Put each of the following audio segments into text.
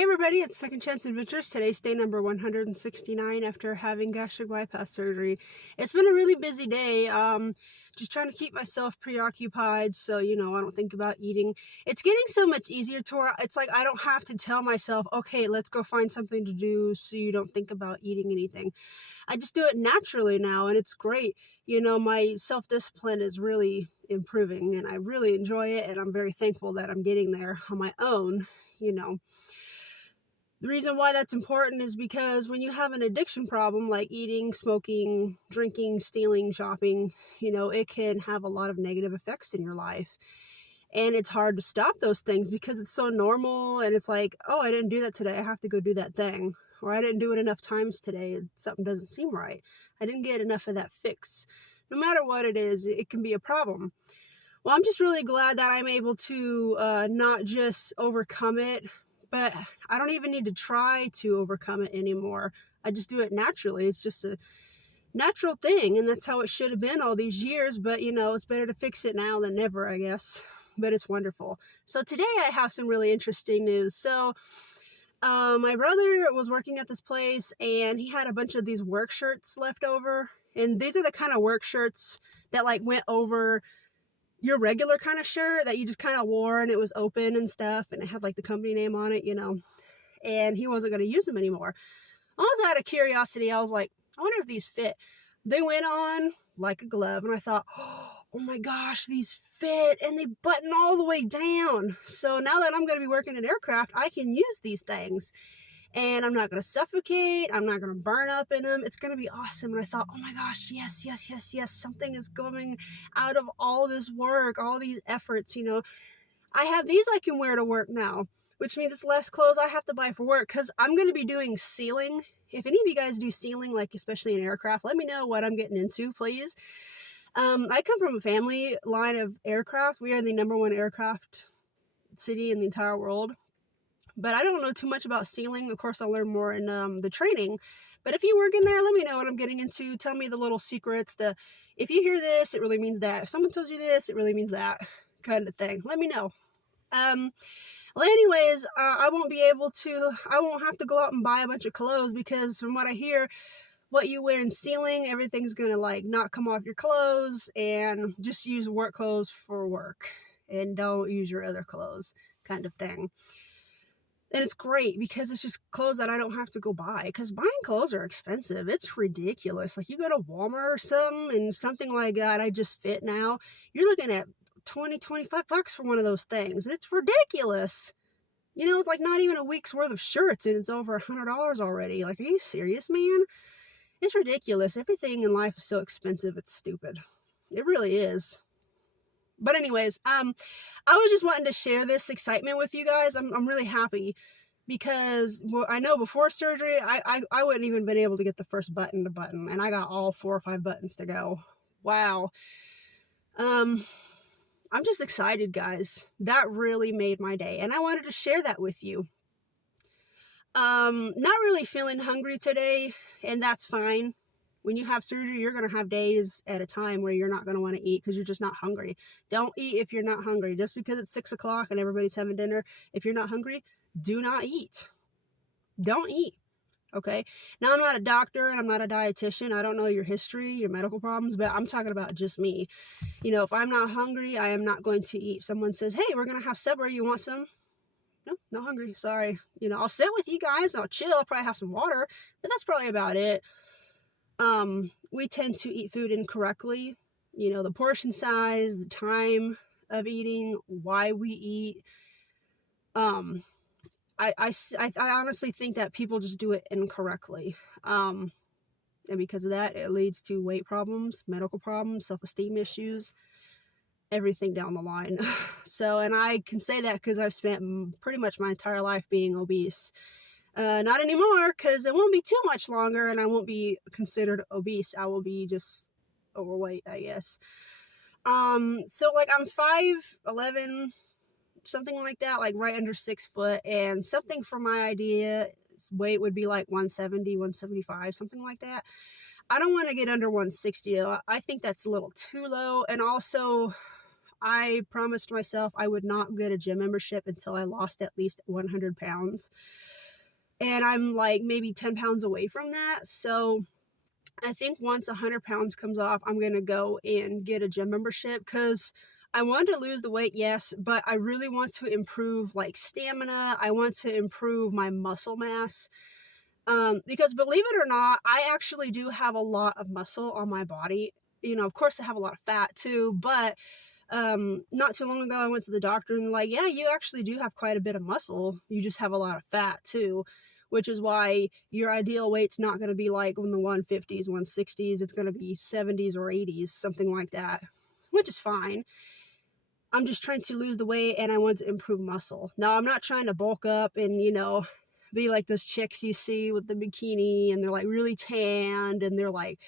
Hey everybody, it's Second Chance Adventures. Today's day number 169 after having gastric bypass surgery. It's been a really busy day. Just trying to keep myself preoccupied so, I don't think about eating. It's getting so much easier to where it's like I don't have to tell myself, okay, let's go find something to do so you don't think about eating anything. I just do it naturally now and it's great. My self-discipline is really improving and I really enjoy it and I'm very thankful that I'm getting there on my own, The reason why that's important is because when you have an addiction problem like eating, smoking, drinking, stealing, shopping, it can have a lot of negative effects in your life. And it's hard to stop those things because it's so normal and it's like, oh, I didn't do that today. I have to go do that thing. Or I didn't do it enough times today. Something doesn't seem right. I didn't get enough of that fix. No matter what it is, it can be a problem. Well, I'm just really glad that I'm able to not just overcome it, but I don't even need to try to overcome it anymore. I just do it naturally. It's just a natural thing, and that's how it should have been all these years, but it's better to fix it now than never, I guess. But it's wonderful. So today I have some really interesting news. So my brother was working at this place, and he had a bunch of these work shirts left over, and these are the kind of work shirts that went over your regular kind of shirt that you just kind of wore and it was open and stuff and it had the company name on it, and he wasn't going to use them anymore. I was out of curiosity. I was like, I wonder if these fit. They went on like a glove and I thought, oh my gosh, these fit and they button all the way down. So now that I'm going to be working in aircraft, I can use these things. And I'm not going to suffocate. I'm not going to burn up in them. It's going to be awesome. And I thought, oh my gosh, yes. Something is coming out of all this work, all these efforts, I have these I can wear to work now, which means it's less clothes I have to buy for work because I'm going to be doing sealing. If any of you guys do sealing, especially in aircraft, let me know what I'm getting into, please. I come from a family line of aircraft. We are the #1 aircraft city in the entire world. But I don't know too much about sealing. Of course, I'll learn more in the training. But if you work in there, let me know what I'm getting into. Tell me the little secrets. If you hear this, it really means that. If someone tells you this, it really means that kind of thing. Let me know. Well, anyways, I won't have to go out and buy a bunch of clothes because from what I hear, what you wear in sealing, everything's going to not come off your clothes, and just use work clothes for work and don't use your other clothes kind of thing. And it's great because it's just clothes that I don't have to go buy. Because buying clothes are expensive. It's ridiculous. You go to Walmart or something and something like that, I just fit now. You're looking at $20-25 for one of those things. It's ridiculous. It's not even a week's worth of shirts and it's over $100 already. Are you serious, man? It's ridiculous. Everything in life is so expensive. It's stupid. It really is. But anyways, I was just wanting to share this excitement with you guys. I'm really happy because I know before surgery, I wouldn't even been able to get the first button to button, and I got all 4 or 5 buttons to go. Wow. I'm just excited, guys. That really made my day, and I wanted to share that with you. Not really feeling hungry today, and that's fine. When you have surgery, you're going to have days at a time where you're not going to want to eat because you're just not hungry. Don't eat if you're not hungry. Just because it's 6 o'clock and everybody's having dinner, if you're not hungry, do not eat. Don't eat. Okay? Now, I'm not a doctor and I'm not a dietitian. I don't know your history, your medical problems, but I'm talking about just me. If I'm not hungry, I am not going to eat. Someone says, hey, we're going to have supper. You want some? No, not hungry. Sorry. I'll sit with you guys. I'll chill. I'll probably have some water, but that's probably about it. We tend to eat food incorrectly, the portion size, the time of eating, why we eat. I honestly think that people just do it incorrectly. And because of that, it leads to weight problems, medical problems, self-esteem issues, everything down the line. And I can say that because I've spent pretty much my entire life being obese. Not anymore, because it won't be too much longer and I won't be considered obese. I will be just overweight, I guess. I'm 5'11", something like that, right under 6 foot, and something for my idea weight would be 170, 175, something like that. I don't want to get under 160 though. I think that's a little too low, and also I promised myself I would not get a gym membership until I lost at least 100 pounds. And I'm like maybe 10 pounds away from that. So I think once 100 pounds comes off, I'm going to go and get a gym membership, because I want to lose the weight, yes, but I really want to improve like stamina. I want to improve my muscle mass. Because believe it or not, I actually do have a lot of muscle on my body. You know, of course I have a lot of fat too, but not too long ago I went to the doctor and like, yeah, you actually do have quite a bit of muscle. You just have a lot of fat too, which is why your ideal weight's not going to be like in the 150s, 160s. It's going to be 70s or 80s, something like that, which is fine. I'm just trying to lose the weight and I want to improve muscle. Now, I'm not trying to bulk up and, you know, be like those chicks you see with the bikini and they're like really tanned and they're like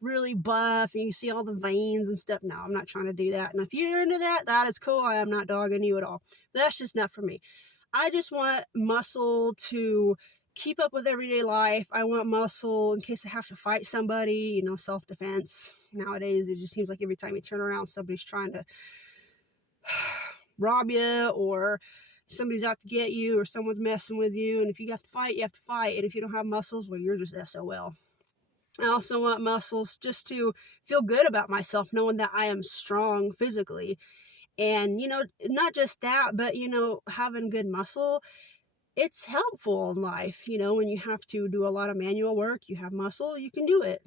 really buff and you see all the veins and stuff. No, I'm not trying to do that. And if you're into that, that is cool. I am not dogging you at all. But that's just not for me. I just want muscle to keep up with everyday life. I want muscle in case I have to fight somebody, you know, self-defense. Nowadays, it just seems like every time you turn around, somebody's trying to rob you, or somebody's out to get you, or someone's messing with you. And if you have to fight, you have to fight. And if you don't have muscles, well, you're just SOL. I also want muscles just to feel good about myself, knowing that I am strong physically. And, you know, not just that, but, you know, having good muscle, it's helpful in life. You know, when you have to do a lot of manual work, you have muscle, you can do it,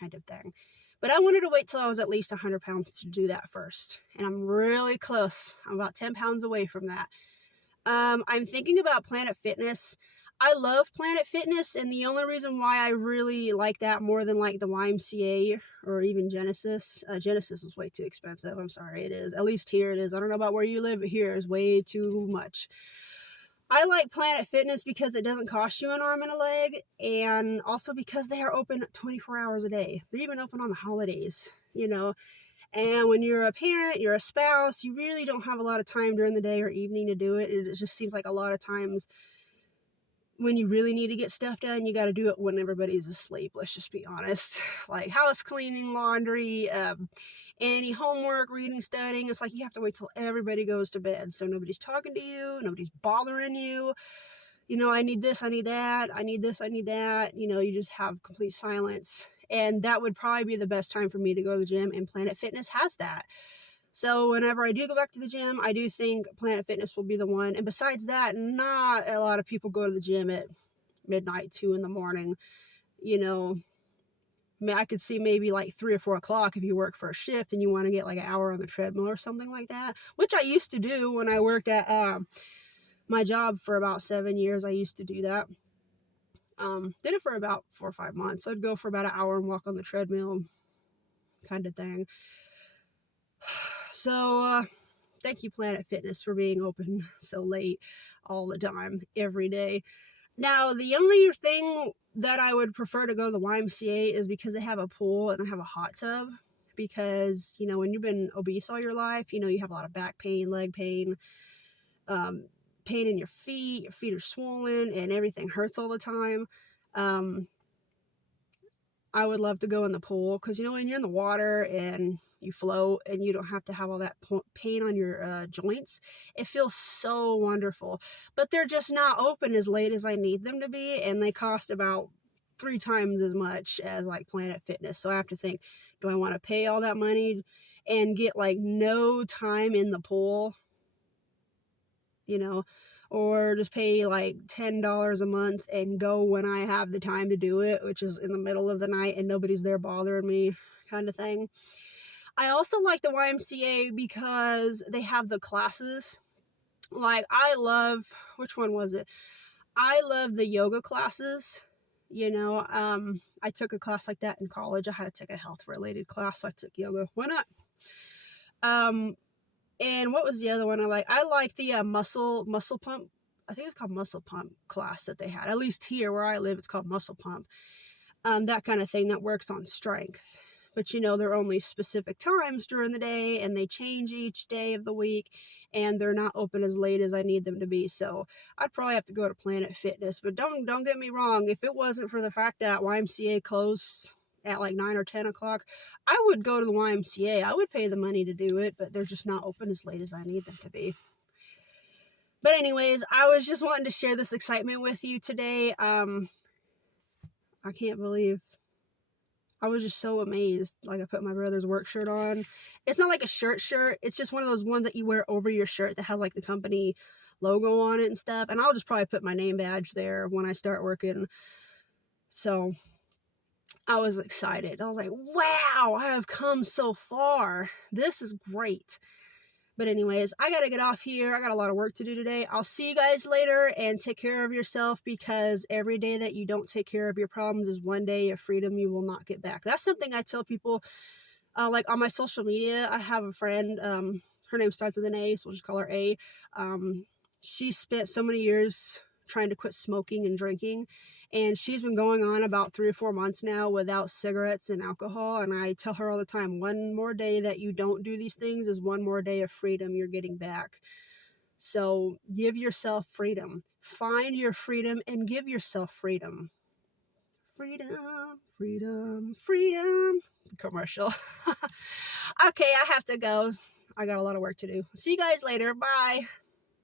kind of thing. But I wanted to wait till I was at least 100 pounds to do that first. And I'm really close. I'm about 10 pounds away from that. I'm thinking about Planet Fitness. I love Planet Fitness, and the only reason why I really like that more than like the YMCA or even Genesis, Genesis is way too expensive. I'm sorry, it is. At least here it is. I don't know about where you live, but here is way too much. I like Planet Fitness because it doesn't cost you an arm and a leg, and also because they are open 24 hours a day. They're even open on the holidays, you know. And when you're a parent, you're a spouse, you really don't have a lot of time during the day or evening to do it. It just seems like a lot of times when you really need to get stuff done, you got to do it when everybody's asleep. Let's just be honest. Like house cleaning, laundry, any homework, reading, studying. It's like you have to wait till everybody goes to bed. So nobody's talking to you. Nobody's bothering you. You know, I need this, I need that. I need this, I need that. You know, you just have complete silence. And that would probably be the best time for me to go to the gym. And Planet Fitness has that. So whenever I do go back to the gym, I do think Planet Fitness will be the one. And besides that, not a lot of people go to the gym at midnight, 2 in the morning. You know, I could see maybe like 3 or 4 o'clock if you work for a shift and you want to get like an hour on the treadmill or something like that, which I used to do when I worked at my job for about 7 years. I used to do that. Did it for about 4 or 5 months. I'd go for about an hour and walk on the treadmill, kind of thing. So, thank you, Planet Fitness, for being open so late all the time, every day. Now, the only thing that I would prefer to go to the YMCA is because they have a pool and they have a hot tub. Because, you know, when you've been obese all your life, you know, you have a lot of back pain, leg pain, pain in your feet are swollen, and everything hurts all the time. I would love to go in the pool because, you know, when you're in the water and you float and you don't have to have all that pain on your joints, it feels so wonderful. But they're just not open as late as I need them to be, and they cost about 3 times as much as like Planet Fitness. So I have to think, do I want to pay all that money and get like no time in the pool, you know, or just pay like $10 a month and go when I have the time to do it, which is in the middle of the night and nobody's there bothering me, kind of thing. I also like the YMCA because they have the classes. Like, I love, which one was it? I love the yoga classes. You know, I took a class like that in college. I had to take a health related class, so I took yoga. Why not? And what was the other one I like? I like the muscle pump. I think it's called muscle pump class that they had. At least here where I live, it's called muscle pump. That kind of thing that works on strength. But, you know, they're only specific times during the day, and they change each day of the week, and they're not open as late as I need them to be. So I'd probably have to go to Planet Fitness. But don't get me wrong. If it wasn't for the fact that YMCA closed at like 9 or 10 o'clock, I would go to the YMCA. I would pay the money to do it, but they're just not open as late as I need them to be. But anyways, I was just wanting to share this excitement with you today. I can't believe I was just so amazed. Like, I put my brother's work shirt on. It's not like a shirt. It's just one of those ones that you wear over your shirt that has like the company logo on it and stuff. And I'll just probably put my name badge there when I start working. So I was excited. I was like, wow, I have come so far. This is great. But anyways, I gotta get off here. I got a lot of work to do today. I'll see you guys later, and take care of yourself, because every day that you don't take care of your problems is one day of freedom you will not get back. That's something I tell people, like on my social media. I have a friend, her name starts with an A, so we'll just call her A. She spent so many years trying to quit smoking and drinking, and she's been going on about 3 or 4 months now without cigarettes and alcohol. And I tell her all the time, one more day that you don't do these things is one more day of freedom you're getting back. So give yourself freedom. Find your freedom and give yourself freedom. Freedom, freedom, freedom. Commercial. Okay, I have to go. I got a lot of work to do. See you guys later. Bye.